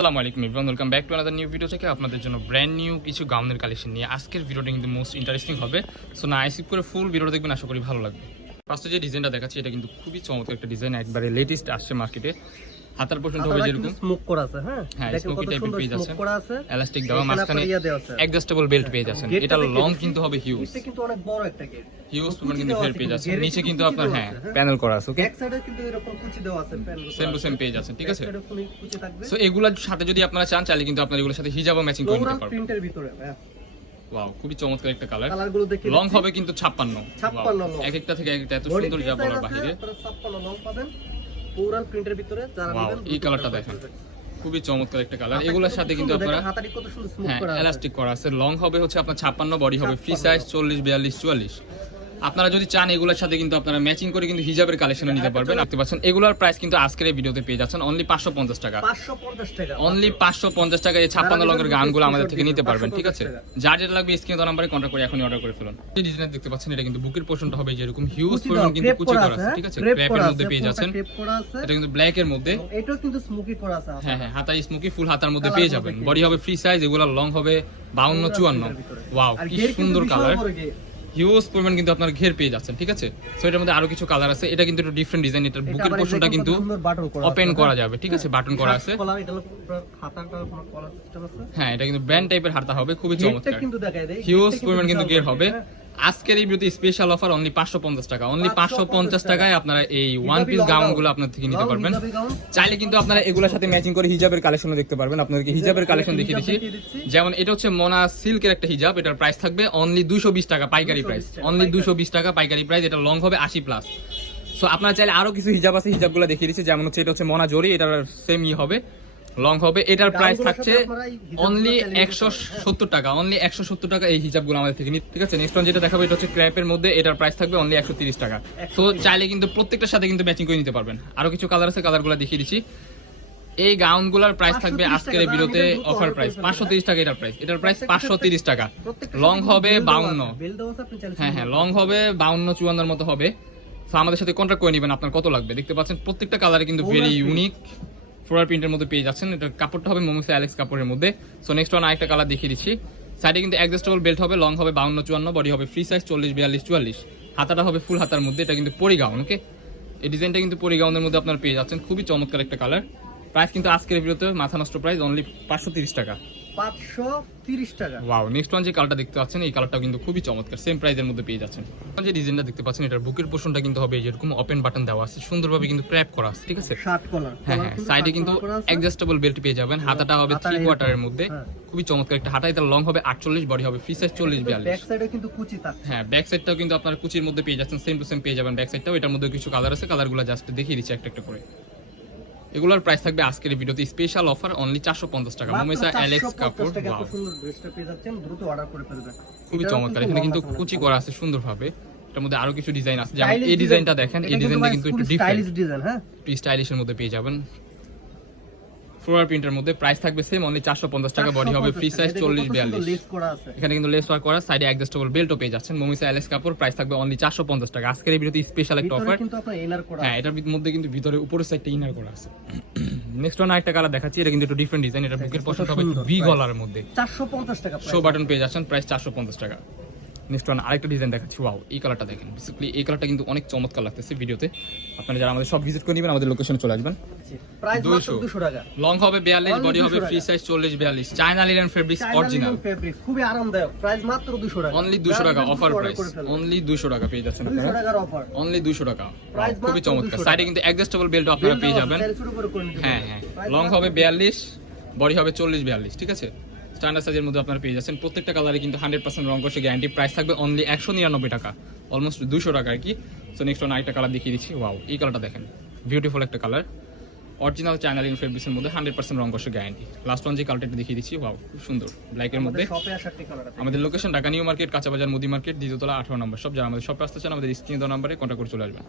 সালামু আলাইকুম everyone welcome back to another new video থেকে আপনাদের জন্য ব্র্যান্ড নিউ কিছু গাউনের কালেকশন নিয়ে আজকের ভিডিওটা কিন্তু মোস্ট ইন্টারেস্টিং হবে সো না আইসিপ করে ফুল ভিডিওটা দেখবেন আশা করি ভালো লাগবে ফার্স্টে যে ডিজাইনটা দেখাচ্ছি এটা কিন্তু খুবই চমৎকার একটা ডিজাইন একবারে লেটেস্ট আসছে মার্কেটে হাতার পোর্শনটা হবে যেরকম স্মোক করা আছে হ্যাঁ স্মোকি টাইপের পেজ আছে এলাস্টিক দেওয়া মাঝখানে অ্যাডজাস্টেবল বেল্ট পেজ আছে এটা লং কিন্তু হবে হিউজ এটা কিন্তু অনেক বড় একটা গেট হিউজ তোমার কিন্তু ফেয়ার পেজ আছে নিচে কিন্তু আপনার হ্যাঁ প্যানেল করা আছে ওকে এক সাইডে কিন্তু এরকম কুচি দেওয়া আছে panel same to same page আছে ঠিক আছে সো এগুলোর সাথে যদি আপনারা চান চাইলে কিন্তু আপনারা এগুলোর সাথে হিজাবও ম্যাচিং করে নিতে পারবেন প্রিন্টের ভিতরে ওয়াও হ্যাঁ। খুবই চমৎকার একটা কালার কালারগুলো লং হবে কিন্তু 56 56 এক একটা থেকে এক একটা এত সুন্দর যা বলার বাইরে 56 লং পাবেন কোরাল প্রিন্টের ভিতরে যারা নেবেন এই কালারটা দেখেন খুবই চমৎকার একটা কালার এগুলোর সাথে কিন্তু আপনারা হাতাটি কত সুন্দর স্মুথ হ্যাঁ, করা আছে এলাস্টিক করা আছে লং হবে হচ্ছে আপনার 56 বডি হবে ফ্রি সাইজ 40 42 44 আপনারা যদি চান এগুলোর সাথে কিন্তু আপনারা ম্যাচিং করে কিন্তু হিজাবের কালেকশন নিতে হ্যাঁ, পারবেন দেখতে হ্যাঁ। পাচ্ছেন এগুলোর প্রাইস কিন্তু আজকের এই ভিডিওতে পেয়ে যাচ্ছেন অনলি পাঁচশো পঞ্চাশ টাকা অনলি পাঁচশো পঞ্চাশ টাকা এই ছাপ্পান্ন লঙ্গের গানগুলো আমাদের থেকে নিতে পারবেন ঠিক আছে যার যেটা লাগবে স্ক্রিন তো নাম্বারে কন্ট্যাক্ট করে এখনই অর্ডার করে ফেলুন এই ডিজাইন দেখতে পাচ্ছেন এটা কিন্তু বুকের পোর্শনটা হবে যেরকম হিউজ পোর্শন কিন্তু কুচি করা আছে হ্যাঁ? ঠিক আছে ক্র্যাপের মধ্যে পেয়ে যাচ্ছেন এটা কিন্তু ব্ল্যাক এর মধ্যে এটাও কিন্তু স্মোকি করা আছে আচ্ছা। হ্যাঁ হ্যাঁ হাতা স্মোকি ফুল হাতার মধ্যে পেয়ে যাবেন বডি হবে ফ্রি সাইজ এগুলো লং হবে বাউন্ন চুয়ান্ন ওয়াও কি সুন্দর কালার হিউজ পরিমাণ কিন্তু আপনার ঘের পেয়ে যাচ্ছেন ঠিক আছে সো এটার মধ্যে আরো কিছু কালার আছে এটা কিন্তু একটু ডিফারেন্ট ডিজাইন এটার বুকের পোর্শনটা কিন্তু ওপেন করা যাবে ঠিক আছে বাটন হ্যাঁ, করা আছে হ্যাঁ এটা কিন্তু ব্যান্ড টাইপের হাতা হবে খুবই চমৎকার হিউজ পরিমাণ কিন্তু ঘের হবে আজকের এই বিউটি স্পেশাল অফার অনলি পাঁচশো পঞ্চাশ টাকা অনলি পাঁচশো পঞ্চাশ টাকায় আপনারা এই ওয়ান পিস গাউন গুলো আপনার থেকে নিতে পারবেন চাইলে কিন্তু আপনারা এগুলোর সাথে ম্যাচিং করে হিজাবের কালেকশন দেখতে পারবেন আপনাদেরকে হিজাবের কালেকশন দেখিয়ে দিচ্ছি যেমন এটা হচ্ছে মোনা সিল্কের একটা হিজাব এটার প্রাইস থাকবে অনলি দুশো বিশ টাকা পাইকারি প্রাইস অনলি দুশো বিশ টাকা পাইকারি প্রাইস এটা লং হবে আশি প্লাস সো আপনারা চাইলে আরো কিছু হিজাব আছে হিজাবগুলো দেখিয়ে দিচ্ছি যেমন হচ্ছে এটা হচ্ছে মোনা জরি এটার সেমই হবে লং হবে এটার প্রাইস থাকছে অনলি একশো সত্তর টাকা অনলি একশো সত্তর টাকা এই হিসাবগুলো আমাদের থেকে ঠিক আছে নেক্সট যেটা দেখাবো এটা হচ্ছে ক্র্যাপের মধ্যে এটার প্রাইস থাকবে অনলি একশো তিরিশ টাকা তো চাইলে কিন্তু প্রত্যেকটার সাথে কিন্তু ম্যাচিং করে নিতে পারবেন আরও কিছু কালার আছে কালারগুলো দেখিয়ে দিচ্ছি এই গাউনগুলোর প্রাইস থাকবে আজকের বিরতে অফার প্রাইস পাঁচশো তিরিশ টাকা এটার প্রাইস এটার প্রাইস পাঁচশো তিরিশ টাকা লং হবে বাউন্ন হ্যাঁ হ্যাঁ লং হবে বাউন্ন চুয়ান্নর মতো হবে আমাদের সাথে কন্ট্যাক্ট করে নেবেন আপনার কত লাগবে দেখতে পাচ্ছেন প্রত্যেকটা কালার কিন্তু ভেরি ইউনিক ফ্লোরাল প্রিন্টের মধ্যে পেয়ে যাচ্ছেন এটার কাপড়টা হবে মমিসা অ্যালেক্স কাপড়ের মধ্যে সো নেক্সট ওয়ান আরেকটা কালার দেখিয়ে দিচ্ছি সাইডে কিন্তু অ্যাডজাস্টেবল বেল্ট হবে লং হবে বাউন্ন চুয়ান্ন বডি হবে ফ্রি সাইজ চল্লিশ বিয়াল্লিশ চুয়াল্লিশ হাতাটা হবে ফুল হাতার মধ্যে এটা কিন্তু পরিগাউন ওকে এই ডিজাইনটা কিন্তু পরিগাউনের মধ্যে আপনারা পেয়ে যাচ্ছেন খুবই চমৎকার একটা কালার প্রাইস কিন্তু আজকের ভিডিওতে মাথা নষ্ট প্রাইস অনলি পাঁচশো টাকা সাইডে কিন্তু বেল্ট হ্যাঁ, হ্যাঁ, পেয়ে যাবেন হ্যাঁ, হাতাটা হবে খুবই চমৎকার একটা লং হবে হবে ব্যাক কিন্তু আপনার কুচির মধ্যে পেয়ে যাচ্ছেন সেম টু সেম পেয়ে যাবেন ব্যাক মধ্যে কিছু কালার আছে কালার গুলো জাস্ট দেখিয়ে দিচ্ছে একটা একটা করে এগুলোর প্রাইস থাকবে আজকের ভিডিওতে স্পেশাল অফার অনলি চারশো পঞ্চাশ টাকা মুমেসা অ্যালেক্স কাপড় খুবই চমৎকার এখানে কিন্তু কুচি করা আছে সুন্দরভাবে এটার মধ্যে আরো কিছু ডিজাইন আছে যেমন এই ডিজাইনটা দেখেন এই ডিজাইনটা কিন্তু একটু ডিফারেন্ট ডিজাইন হ্যাঁ একটু স্টাইলিশের মধ্যে পেয়ে যাবেন ফ্লোয়ার প্রিন্টের মধ্যে প্রাইস থাকবে সেম অনলি চারশো পঞ্চাশ টাকা বডি হবে ফ্রি সাইজ চল্লিশ বিয়াল্লিশ এখানে কিন্তু লেস ওয়ার করা সাইডে অ্যাডজাস্টেবল বেল্টও পেয়ে যাচ্ছেন মমিসা অ্যালেস কাপড় প্রাইস থাকবে অনলি চারশো পঞ্চাশ টাকা আজকের এই ভিডিওতে স্পেশাল একটা অফার হ্যাঁ এটার মধ্যে কিন্তু ভিতরে উপরের সাইডটা ইনার করা আছে নেক্সট ওয়ান একটা কালার দেখাচ্ছি এটা কিন্তু একটু ডিফারেন্ট ডিজাইন এটা বুকের পশন হবে ভি গলার মধ্যে চারশো পঞ্চাশ টাকা শো বাটন পেয়ে যাচ্ছেন প্রাইস চারশো পঞ্চাশ টাকা নেক্সট ওয়ান আরেকটা ডিজাইন দেখাচ্ছি ওয়াও এই কালারটা দেখেন বেসিক্যালি এই কালারটা কিন্তু অনেক চমৎকার লাগতেছে ভিডিওতে আপনারা যারা আমাদের সব ভিজিট করে নেবেন আমাদের লোকেশনে চলে আসবেন লং হবে বিয়াল্লিশ বডি হবে ফ্রি সাইজ চল্লিশ বিয়াল্লিশ চায়না লিলেন ফেব্রিক্স অরিজিনাল খুবই আরামদায়ক প্রাইস মাত্র দুশো টাকা অনলি দুশো টাকা অফার প্রাইস অনলি দুশো টাকা পেয়ে যাচ্ছেন অনলি দুশো টাকা খুবই চমৎকার সাইডে কিন্তু অ্যাডজাস্টেবল বেল্ট আপনারা পেয়ে যাবেন হ্যাঁ হ্যাঁ লং হবে বিয়াল্লিশ বডি হবে চল্লিশ বিয়াল্লিশ ঠিক আছে স্ট্যান্ডার্ড সাইজের মধ্যে আপনারা পেয়ে যাচ্ছেন প্রত্যেকটা কালারে কিন্তু হান্ড্রেড পার্সেন্ট রং করছে গ্যারান্টি প্রাইস থাকবে অনলি একশো নিরানব্বই টাকা অলমোস্ট দুশো টাকা আর কি সো নেক্সট অন আরেকটা কালার দেখিয়ে দিচ্ছি ওয়াও এই কালারটা দেখেন বিউটিফুল একটা কালার অরিজিনাল চ্যানেল লিন ফেব্রিক্সের মধ্যে হান্ড্রেড পার্সেন্ট রং করছে গ্যারান্টি লাস্ট ওয়ান যে কালারটা দেখিয়ে দিচ্ছি ওয়াও খুব সুন্দর ব্ল্যাকের মধ্যে আমাদের লোকেশন ঢাকা নিউ মার্কেট কাঁচাবাজার মুদি মার্কেট দ্বিতীয়তলা আঠারো নম্বর সব যারা আমাদের শপে আসতে চান আমাদের স্ক্রিনে দেওয়া নম্বরে কন্ট্যাক্ট করে চলে আসবেন